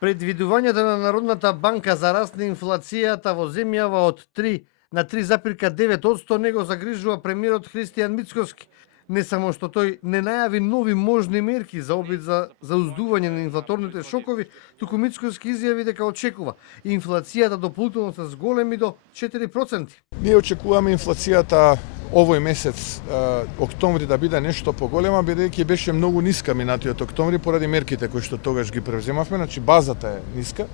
Предвидувањето на Народната банка за раст на инфлацијата во земјава од 3 на 3,9% не го загрижува премиерот Христијан Мицкоски. Не само што тој не најави нови можни мерки за обид за зауздување на инфлаторните шокови, туку Мицкоски изјави дека очекува инфлацијата дополнително се зголеми до 4%. Ние очекуваме инфлацијата овој месец, октомври, да биде нешто поголема, бидејќи беше многу ниска минатиот октомври поради мерките кои што тогаш ги превземавме, значи базата е ниска.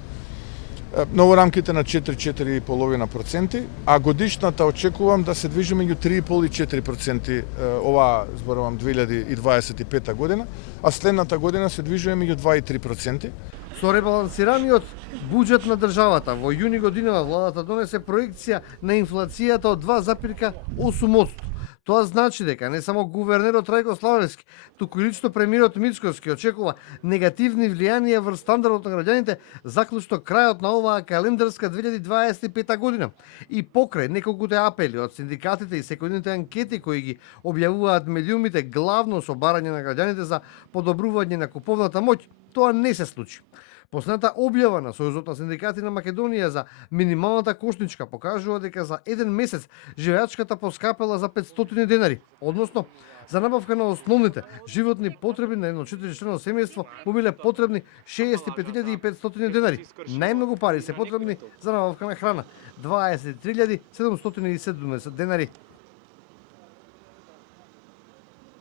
Но во рамките на 4-4,5%, а годишната очекувам да се движи меѓу 3,5 и 4%, ова зборувам 2025 година, а следната година се движиме меѓу 2 и 3%. Со ребалансираниот буџет на државата во јуни годинава владата донесе проекција на инфлацијата од 2,8%. Тоа значи дека не само гувернерот Трајко Славевски, туку и лично премиерот Мицкоски очекува негативни влијанија врз стандардот на граѓаните заклучно крајот на оваа календарска 2025 година. И покрај неколкуте апели од синдикатите и секојдневните анкети кои ги објавуваат медиумите главно со барање на граѓаните за подобрување на куповната моќ, тоа не се случи. Последната објава на Сојузот на синдикати на Македонија за минималната кошничка покажува дека за еден месец живеачката поскапела за 500 денари, односно за набавка на основните животни потреби на едно 4-члено семејство му биле потребни 65.500 денари. Најмногу пари се потребни за набавка на храна 23.770 денари.